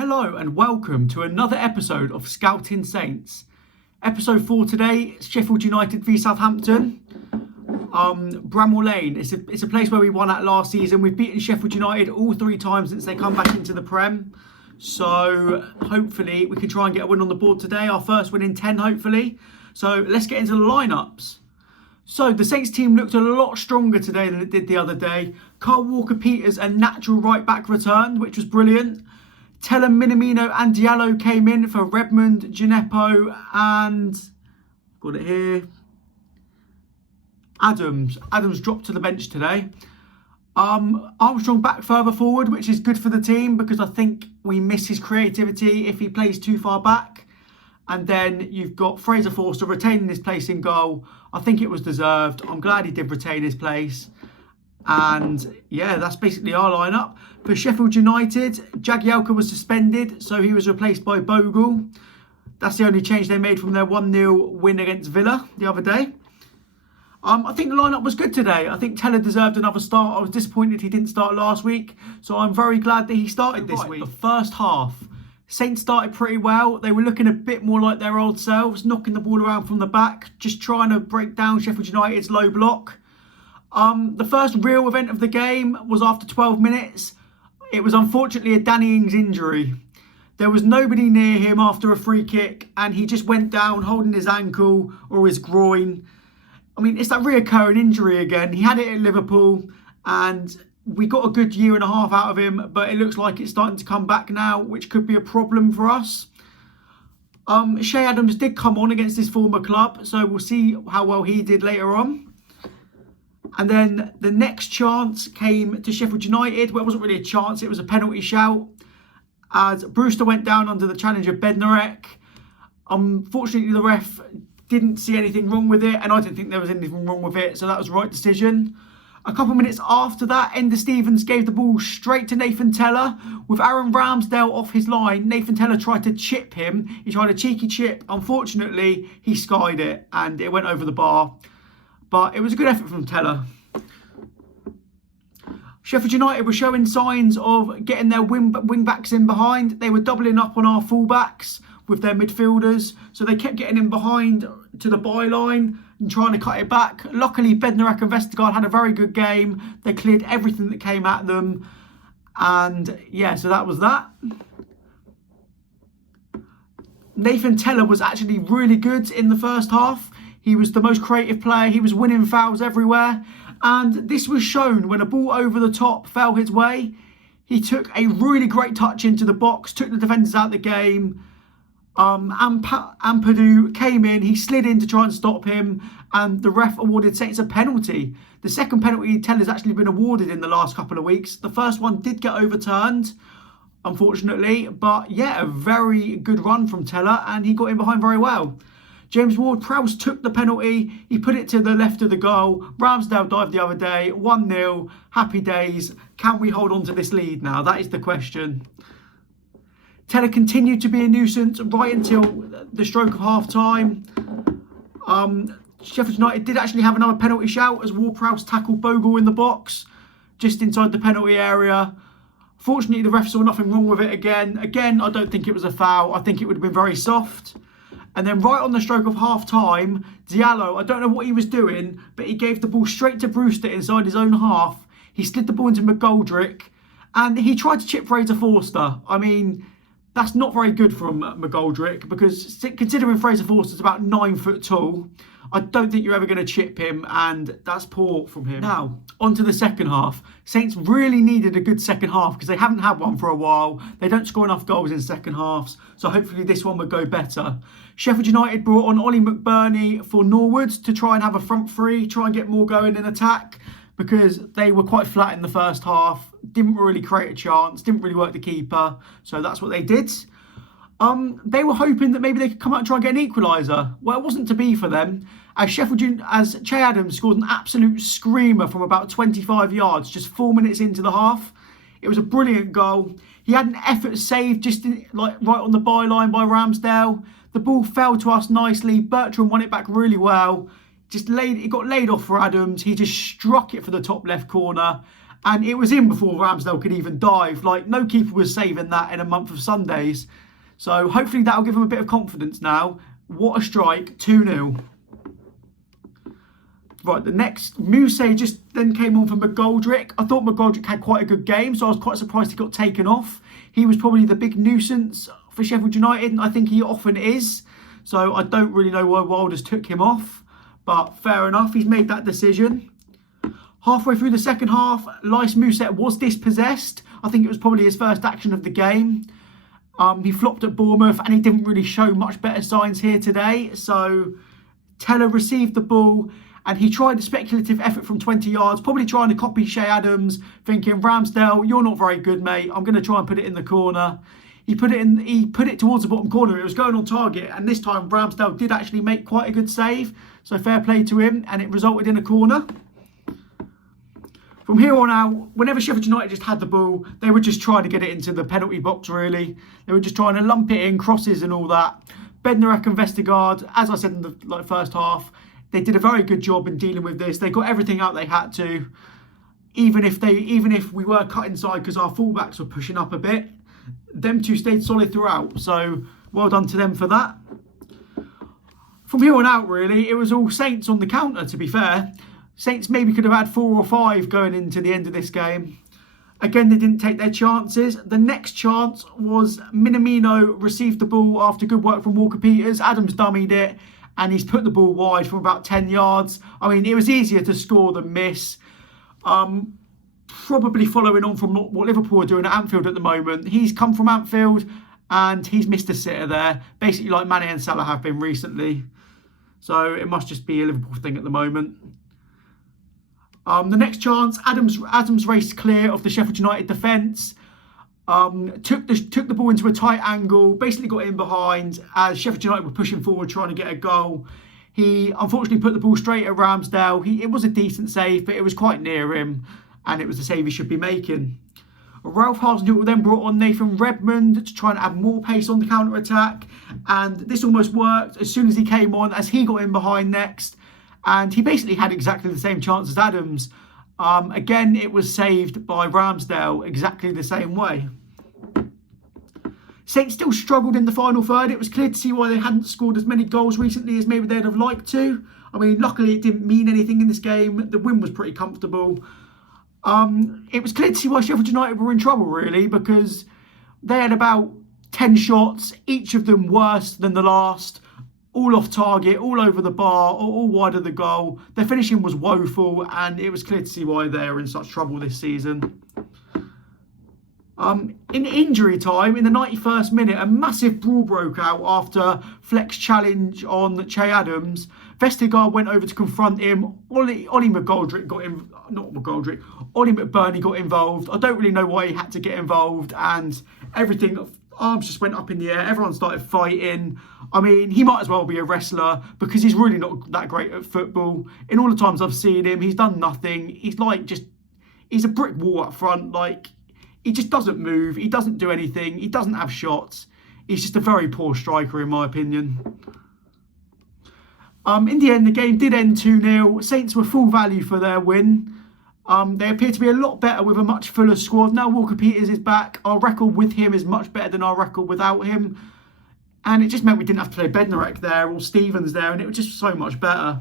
Hello and welcome to another episode of Scouting Saints. Episode 4 today, Sheffield United v Southampton. Bramall Lane, it's a place where we won at last season. We've beaten Sheffield United all 3 times since they come back into the Prem. So hopefully we can try and get a win on the board today. Our first win in 10 hopefully. So let's get into the lineups. So the Saints team looked a lot stronger today than it did the other day. Carl Walker-Peters, a natural right back returned, which was brilliant. Teller, Minamino and Diallo came in for Redmond, Gineppo and, got it here, Adams. Adams dropped to the bench today. Armstrong back further forward, which is good for the team because I think we miss his creativity if he plays too far back. And then you've got Fraser Forster retaining his place in goal. I think it was deserved. I'm glad he did retain his place. And yeah, that's basically our lineup. For Sheffield United, Jagielka was suspended, so he was replaced by Bogle. That's the only change they made from their 1-0 win against Villa the other day. I think the lineup was good today. I think Teller deserved another start. I was disappointed he didn't start last week, so I'm very glad that he started this week. The first half, Saints started pretty well. They were looking a bit more like their old selves, knocking the ball around from the back, just trying to break down Sheffield United's low block. The first real event of the game was after 12 minutes. It was unfortunately a Danny Ings injury. There was nobody near him after a free kick and he just went down holding his ankle or his groin. I mean, it's that reoccurring injury again. He had it at Liverpool and we got a good year and a half out of him, but it looks like it's starting to come back now, which could be a problem for us. Che Adams did come on against his former club, so we'll see how well he did later on. And then the next chance came to Sheffield United. Well, it wasn't really a chance, it was a penalty shout. As Brewster went down under the challenge of Bednarek. Unfortunately, the ref didn't see anything wrong with it, and I didn't think there was anything wrong with it, so that was the right decision. A couple of minutes after that, Ender Stevens gave the ball straight to Nathan Teller. With Aaron Ramsdale off his line, Nathan Teller tried to chip him. He tried a cheeky chip. Unfortunately, he skied it, and it went over the bar. But it was a good effort from Teller. Sheffield United were showing signs of getting their wing backs in behind. They were doubling up on our fullbacks with their midfielders. So they kept getting in behind to the byline and trying to cut it back. Luckily, Bednarek and Vestergaard had a very good game. They cleared everything that came at them. And yeah, so that was that. Nathan Teller was actually really good in the first half. He was the most creative player. He was winning fouls everywhere. And this was shown when a ball over the top fell his way. He took a really great touch into the box, took the defenders out of the game. Ampadu came in. He slid in to try and stop him. And the ref awarded Saints a penalty. The second penalty Teller's actually been awarded in the last couple of weeks. The first one did get overturned, unfortunately. But yeah, a very good run from Teller. And he got in behind very well. James Ward-Prowse took the penalty. He put it to the left of the goal. Ramsdale dived the other day. 1-0. Happy days. Can we hold on to this lead now? That is the question. Teller continued to be a nuisance right until the stroke of half-time. Sheffield United did actually have another penalty shout as Ward-Prowse tackled Bogle in the box, just inside the penalty area. Fortunately, the ref saw nothing wrong with it again. Again, I don't think it was a foul. I think it would have been very soft. And then right on the stroke of half-time, Diallo, I don't know what he was doing, but he gave the ball straight to Brewster inside his own half. He slid the ball into McGoldrick, and he tried to chip Fraser Forster. I mean, that's not very good from McGoldrick, because considering Fraser Forster's about 9 foot tall, I don't think you're ever going to chip him, and that's poor from him. Now, on to the second half. Saints really needed a good second half because they haven't had one for a while. They don't score enough goals in second halves, so hopefully this one would go better. Sheffield United brought on Ollie McBurney for Norwood to try and have a front three, try and get more going in attack, because they were quite flat in the first half, didn't really create a chance, didn't really work the keeper, so that's what they did. They were hoping that maybe they could come out and try and get an equaliser. Well, it wasn't to be for them, as Che Adams scored an absolute screamer from about 25 yards, just 4 minutes into the half. It was a brilliant goal. He had an effort save just right on the byline by Ramsdale. The ball fell to us nicely. Bertrand won it back really well. It got laid off for Adams. He just struck it for the top left corner. And it was in before Ramsdale could even dive. Like, no keeper was saving that in a month of Sundays. So hopefully that'll give him a bit of confidence now. What a strike, 2-0. Right, the next, Muse just then came on for McGoldrick. I thought McGoldrick had quite a good game, so I was quite surprised he got taken off. He was probably the big nuisance for Sheffield United, and I think he often is. So I don't really know why Wilders took him off, but fair enough, he's made that decision. Halfway through the second half, Lys Mousset was dispossessed. I think it was probably his first action of the game. He flopped at Bournemouth, and he didn't really show much better signs here today. So Teller received the ball, and he tried a speculative effort from 20 yards, probably trying to copy Che Adams, thinking, Ramsdale, you're not very good, mate. I'm going to try and put it in the corner. He put it towards the bottom corner. It was going on target, and this time Ramsdale did actually make quite a good save. So fair play to him, and it resulted in a corner. From here on out, whenever Sheffield United just had the ball, they were just trying to get it into the penalty box, really. They were just trying to lump it in, crosses and all that. Bednarek and Vestergaard, as I said in the first half, they did a very good job in dealing with this. They got everything out they had to. Even if we were cut inside because our fullbacks were pushing up a bit, them two stayed solid throughout. So well done to them for that. From here on out, really, it was all Saints on the counter, to be fair. Saints maybe could have had 4 or 5 going into the end of this game. Again, they didn't take their chances. The next chance was Minamino received the ball after good work from Walker-Peters. Adams dummied it, and he's put the ball wide from about 10 yards. I mean, it was easier to score than miss. Probably following on from what Liverpool are doing at Anfield at the moment. He's come from Anfield, and he's missed a sitter there, basically like Mane and Salah have been recently. So it must just be a Liverpool thing at the moment. The next chance, Adams raced clear of the Sheffield United defence, took the ball into a tight angle, basically got in behind as Sheffield United were pushing forward trying to get a goal. He unfortunately put the ball straight at Ramsdale. It was a decent save, but it was quite near him, and it was the save he should be making. Ralph Hasenhüttl then brought on Nathan Redmond to try and add more pace on the counter-attack, and this almost worked as soon as he came on, as he got in behind next. And he basically had exactly the same chance as Adams. Again, it was saved by Ramsdale exactly the same way. Saints still struggled in the final third. It was clear to see why they hadn't scored as many goals recently as maybe they'd have liked to. I mean, luckily it didn't mean anything in this game. The win was pretty comfortable. It was clear to see why Sheffield United were in trouble, really, because they had about 10 shots, each of them worse than the last. All off target, all over the bar, all wide of the goal. Their finishing was woeful, and it was clear to see why they are in such trouble this season. In injury time, in the 91st minute, a massive brawl broke out after Fleck's challenge on Che Adams. Vestergaard went over to confront him. Ollie McGoldrick got in, not McGoldrick, Ollie McBurney got involved. I don't really know why he had to get involved, and everything, arms just went up in the air. Everyone started fighting. I mean, he might as well be a wrestler because he's really not that great at football. In all the times I've seen him, he's done nothing. He's a brick wall up front. Like, he just doesn't move. He doesn't do anything. He doesn't have shots. He's just a very poor striker, in my opinion. In the end, the game did end 2-0. Saints were full value for their win. They appear to be a lot better with a much fuller squad. Now Walker-Peters is back. Our record with him is much better than our record without him. And it just meant we didn't have to play Bednarek there or Stevens there, and it was just so much better.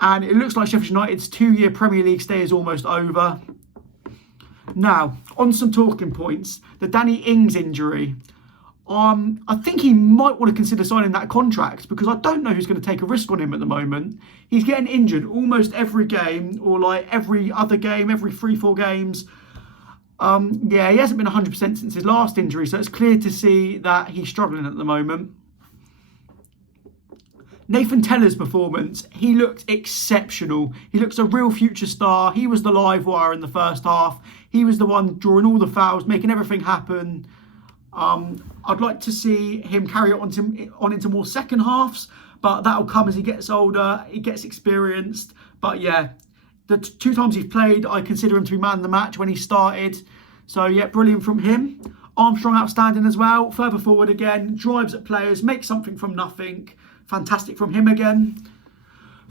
And it looks like Sheffield United's 2-year Premier League stay is almost over. Now, on some talking points, the Danny Ings injury. I think he might want to consider signing that contract because I don't know who's going to take a risk on him at the moment. He's getting injured almost every game, or like every other game, every 3-4 games. Yeah, he hasn't been 100% since his last injury, so it's clear to see that he's struggling at the moment. Nathan Teller's performance, he looked exceptional. He looks a real future star. He was the live wire in the first half. He was the one drawing all the fouls, making everything happen. I'd like to see him carry on into more second halves, but that'll come as he gets older, he gets experienced. But yeah, the 2 times he's played, I consider him to be man of the match when he started. So yeah, brilliant from him. Armstrong outstanding as well, further forward again, drives at players, makes something from nothing. Fantastic from him again.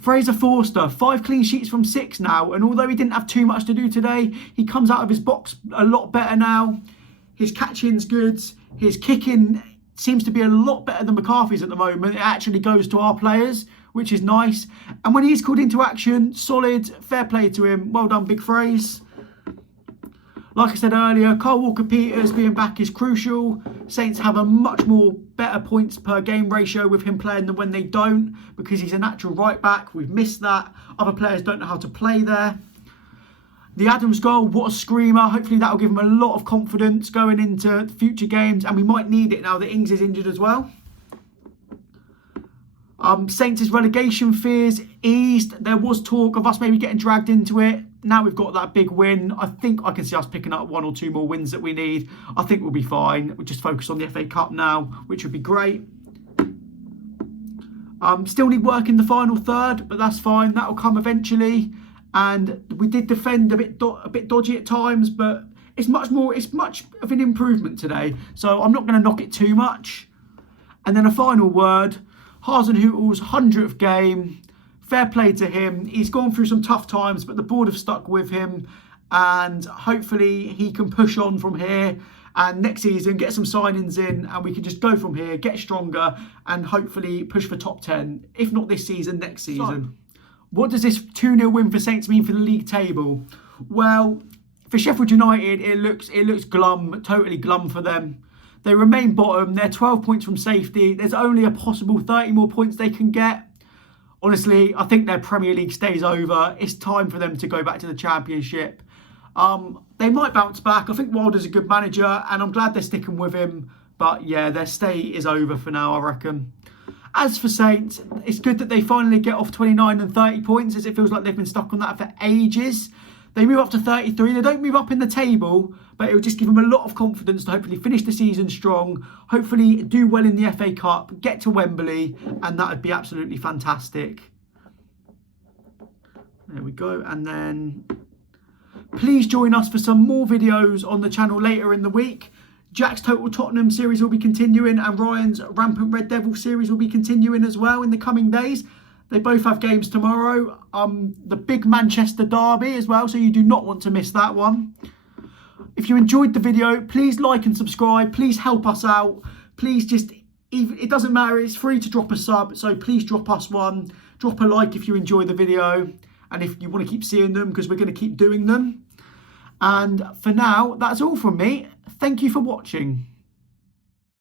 Fraser Forster, 5 clean sheets from 6 now, and although he didn't have too much to do today, he comes out of his box a lot better now. His catching's good, his kicking seems to be a lot better than McCarthy's at the moment. It actually goes to our players, which is nice. And when he's called into action, solid, fair play to him. Well done, Big Phrase. Like I said earlier, Kyle Walker-Peters being back is crucial. Saints have a much more better points per game ratio with him playing than when they don't, because he's a natural right back. We've missed that. Other players don't know how to play there. The Adams goal, what a screamer. Hopefully that'll give him a lot of confidence going into future games, and we might need it now that Ings is injured as well. Saints' relegation fears eased. There was talk of us maybe getting dragged into it. Now we've got that big win. I think I can see us picking up 1 or 2 more wins that we need. I think we'll be fine. We'll just focus on the FA Cup now, which would be great. Still need work in the final third, but that's fine. That'll come eventually. And we did defend a bit dodgy at times, but it's much of an improvement today. So I'm not going to knock it too much. And then a final word. Hasenhüttl's 100th game. Fair play to him. He's gone through some tough times, but the board have stuck with him, and hopefully he can push on from here, and next season get some signings in, and we can just go from here, get stronger, and hopefully push for top 10, if not this season, next season. So, what does this 2-0 win for Saints mean for the league table? Well, for Sheffield United, it looks glum, totally glum for them. They remain bottom. They're 12 points from safety. There's only a possible 30 more points they can get. Honestly, I think their Premier League stays over. It's time for them to go back to the Championship. They might bounce back. I think Wilder's a good manager, and I'm glad they're sticking with him. But yeah, their stay is over for now, I reckon. As for Saints, it's good that they finally get off 29 and 30 points, as it feels like they've been stuck on that for ages. They move up to 33. They don't move up in the table, but it will just give them a lot of confidence to hopefully finish the season strong, hopefully do well in the FA Cup, get to Wembley, and that would be absolutely fantastic. There we go. And then please join us for some more videos on the channel later in the week. Jack's Total Tottenham series will be continuing, and Ryan's Rampant Red Devil series will be continuing as well in the coming days. They both have games tomorrow. The big Manchester derby as well, so you do not want to miss that one. If you enjoyed the video, please like and subscribe. Please help us out. Please it doesn't matter, it's free to drop a sub, so please drop us one. Drop a like if you enjoy the video, and if you want to keep seeing them, because we're going to keep doing them. And for now, that's all from me. Thank you for watching.